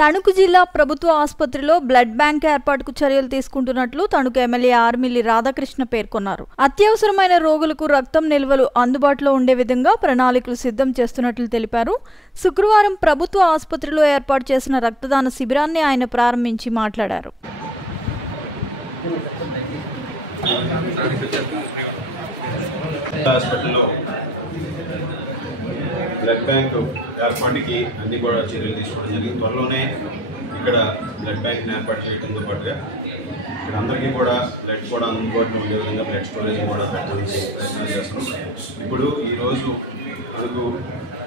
తణుకు జిల్లా ప్రభుత్వ ఆసుపత్రిలో బ్లడ్ బ్యాంక్ ఏర్పాటుకు చర్యలు తీసుకుంటున్నట్లు తణుకు ఎమ్మెల్యే ఆర్మిల్లి రాధాకృష్ణ పేర్కొన్నారు. అత్యవసరమైన రోగులకు రక్తం నిల్వలు అందుబాటులో ఉండే విధంగా ప్రణాళికలు సిద్ధం చేస్తున్నట్లు తెలిపారు. శుక్రవారం ప్రభుత్వ ఆసుపత్రిలో ఏర్పాటు చేసిన రక్తదాన శిబిరాన్ని ఆయన ప్రారంభించి మాట్లాడారు. బ్లడ్ బ్యాంక్ ఏర్పాటుకి అన్ని కూడా చర్యలు తీసుకోవడం జరిగింది. త్వరలోనే ఇక్కడ బ్లడ్ బ్యాంక్ని ఏర్పాటు చేయడంతో పాటుగా ఇక్కడ అందరికీ కూడా బ్లడ్ కూడా అందుబాటులో ఉండే విధంగా బ్లడ్ స్టోరేజ్ కూడా పెట్టడానికి ప్రయత్నం చేస్తున్నాం. ఇప్పుడు ఈరోజు మనకు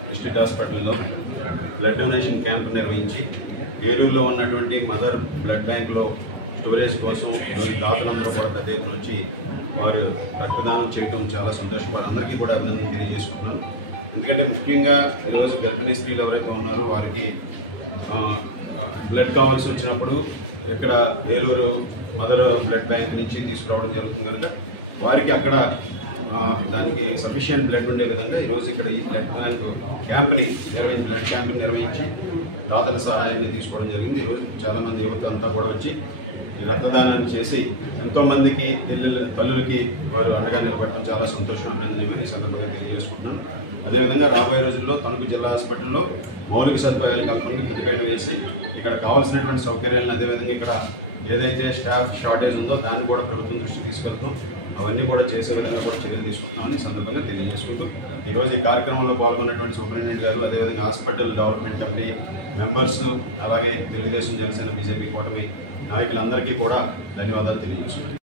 డిస్ట్రిక్ట్ హాస్పిటల్లో బ్లడ్ డొనేషన్ క్యాంప్ నిర్వహించి ఏలూరులో ఉన్నటువంటి మదర్ బ్లడ్ బ్యాంక్లో స్టోరేజ్ కోసం ఈరోజు దాతలందరూ కూడా పెద్ద ఎత్తున వచ్చి వారు రక్తదానం చేయడం చాలా సంతోషపడి అందరికీ కూడా అభినందన తెలియజేసుకుంటున్నాను. ఎందుకంటే ముఖ్యంగా ఈరోజు గర్భిణీ స్త్రీలు ఎవరైతే ఉన్నారో వారికి బ్లడ్ కావాల్సి వచ్చినప్పుడు ఇక్కడ ఏలూరు మదర్ బ్లడ్ బ్యాంక్ నుంచి తీసుకురావడం జరుగుతుంది కనుక వారికి అక్కడ దానికి సఫిషియంట్ బ్లడ్ ఉండే విధంగా ఈరోజు ఇక్కడ ఈ బ్లడ్ బ్యాంక్ బ్లడ్ క్యాంప్ని నిర్వహించి దాతల సహాయాన్ని తీసుకోవడం జరిగింది. ఈరోజు చాలామంది యువత అంతా కూడా వచ్చి రక్తదానాన్ని చేసి ఎంతోమందికి తల్లులకి వారు అండగా నిలబడటం చాలా సంతోషం అభినందనీయమని సందర్భంగా తెలియజేసుకుంటున్నాను. అదేవిధంగా రాబోయే రోజుల్లో తణుకు జిల్లా హాస్పిటల్లో మౌలిక సదుపాయాల కల్పనకి పెద్దపీట వేసి ఇక్కడ కావాల్సినటువంటి సౌకర్యాలను అదేవిధంగా ఇక్కడ ఏదైతే స్టాఫ్ షార్టేజ్ ఉందో దాన్ని కూడా ప్రభుత్వం దృష్టికి తీసుకెళ్తాం. అవన్నీ కూడా చేసే విధంగా కూడా చర్యలు తీసుకుంటున్నామని సందర్భంగా తెలియజేసుకుంటూ ఈరోజు ఈ కార్యక్రమంలో పాల్గొన్నటువంటి సూపరింటెండెంట్ గారు అదేవిధంగా హాస్పిటల్ డెవలప్మెంట్ కమిటీ మెంబర్స్ అలాగే తెలుగుదేశం జనసేన బీజేపీ కూటమి నాయకులందరికీ కూడా ధన్యవాదాలు తెలియజేసుకుంటున్నాను.